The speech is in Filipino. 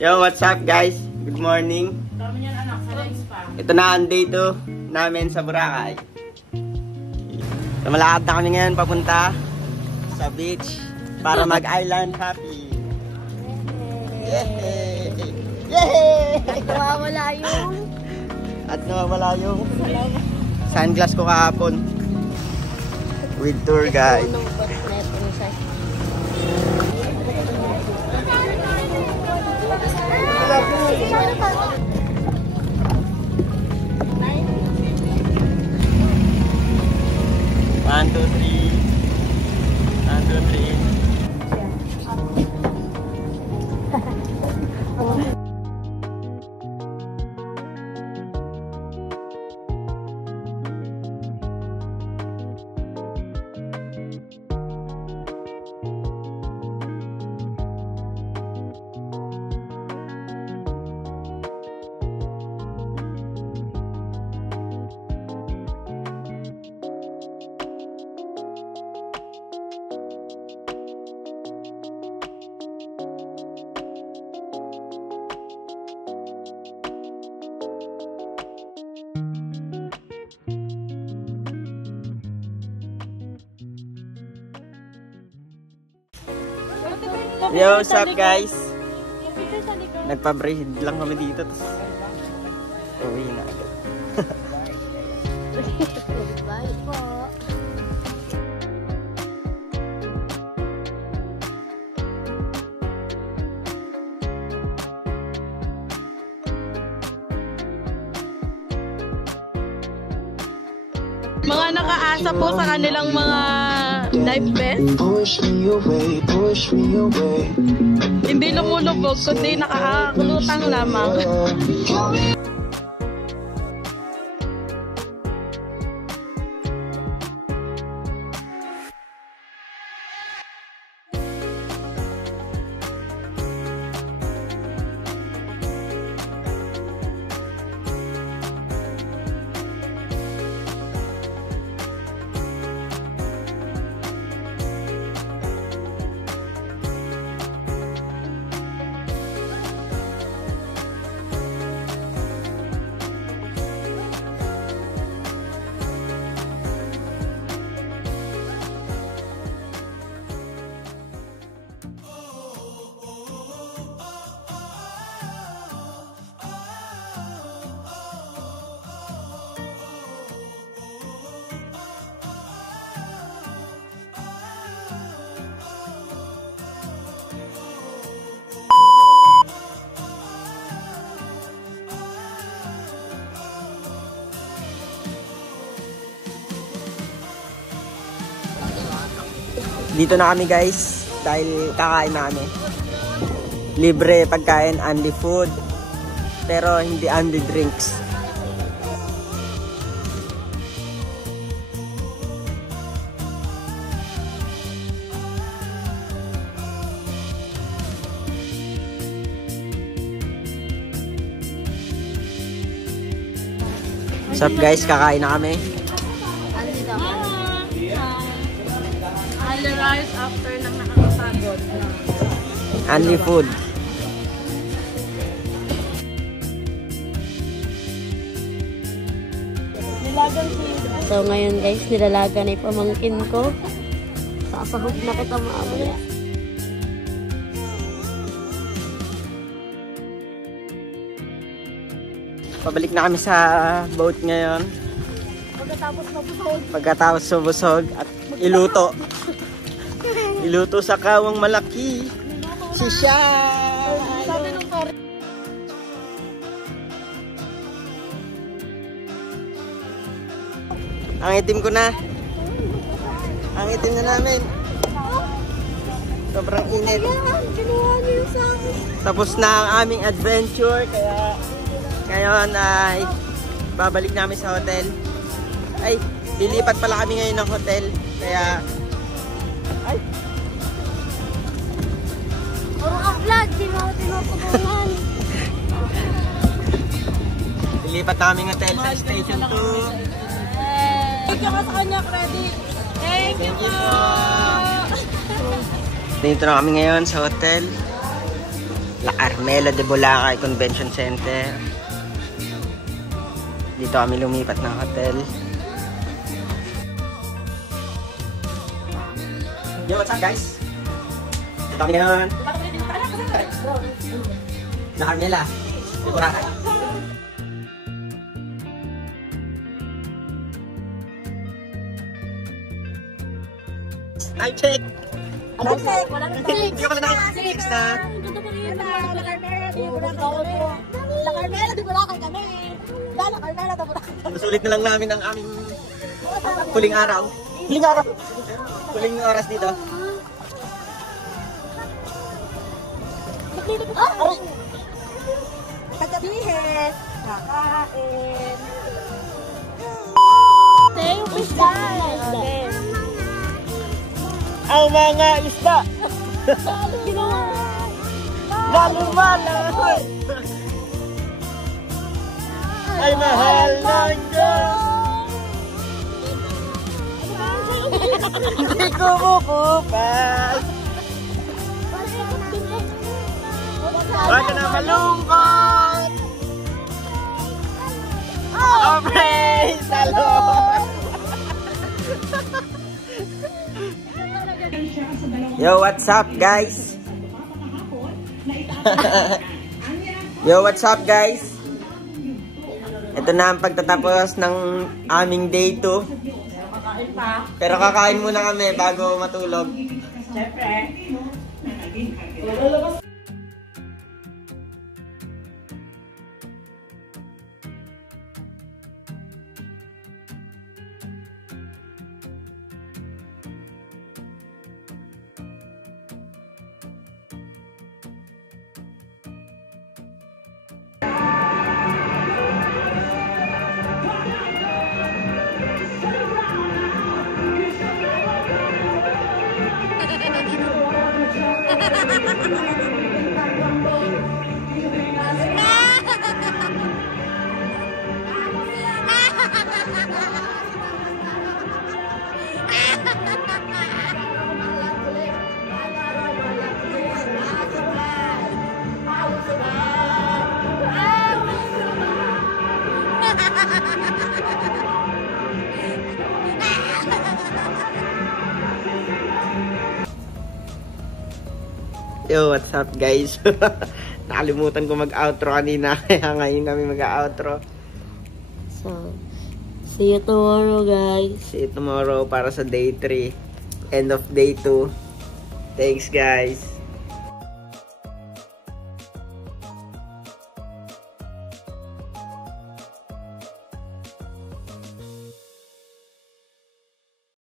Yo, what's up guys? Good morning. Ito na ang day 2 namin sa Boracay. Malakad na kami ngayon papunta sa beach para mag-island happy. Yay! Yay! At nawawala yung sunglass ko kahapon. With tour guide. One, two, three. One, two, three. Yo, what's up guys? Nagpa-braid lang kami dito. Uwi na agad. Bye po. Mga nakaasa po sa kanilang mga life vest. Hindi lumulubog, kundi nakakulutang lamang. Dito na kami guys dahil kakain na kami. Libre pagkain, only food, pero hindi only drinks. What's up guys, kakain na kami. Only rice after nang nakakapagod. Only food. So ngayon guys, nilalaga na yung pamangkin ko. Sasahog na kita mamaya. Pabalik na kami sa boat ngayon. Pagkatapos subusog at iluto. Iluto sa kawang malaki. Si Shai. Ang itim ko na. Ang itim na namin. Sobrang init. Tapos na ang aming adventure. Kaya ngayon ay babalik namin sa hotel. Ay, lilipat pala kami ngayon ng hotel. Kaya ay vlog, di mo tinutubunan. lilipat na kaming hotel sa Station 2. Thank you sa kanya, credit. Thank you po. Dito na kami ngayon sa hotel. La Carmela de Boracay Convention Center. Dito kami lumipat ng hotel. Yo, what's up guys? Dito kami ngayon. La Carmela de Boracay. Time check! Ano check? Hindi ko pala nakikita na. La Carmela de Boracay kami. La Carmela de Boracay. Nasulit na lang namin ang aming huling araw. Huling oras dito. Pagkabihin, kakain. Ang mga isda lalo malahoy ay mahal ng Diyos. Hindi ko mukupal. Huwag ka na malungkot. Oh, praise the Lord. Yo, what's up guys? Yo, what's up guys? Ito na ang pagtatapos ng aming day 2. Pero kakain muna kami bago matulog. Yo, what's up guys? Nakalimutan ko mag-outro kanina, kaya ngayon kami mag-outro. So, see you tomorrow, guys. See you tomorrow para sa day 3. End of day 2. Thanks guys.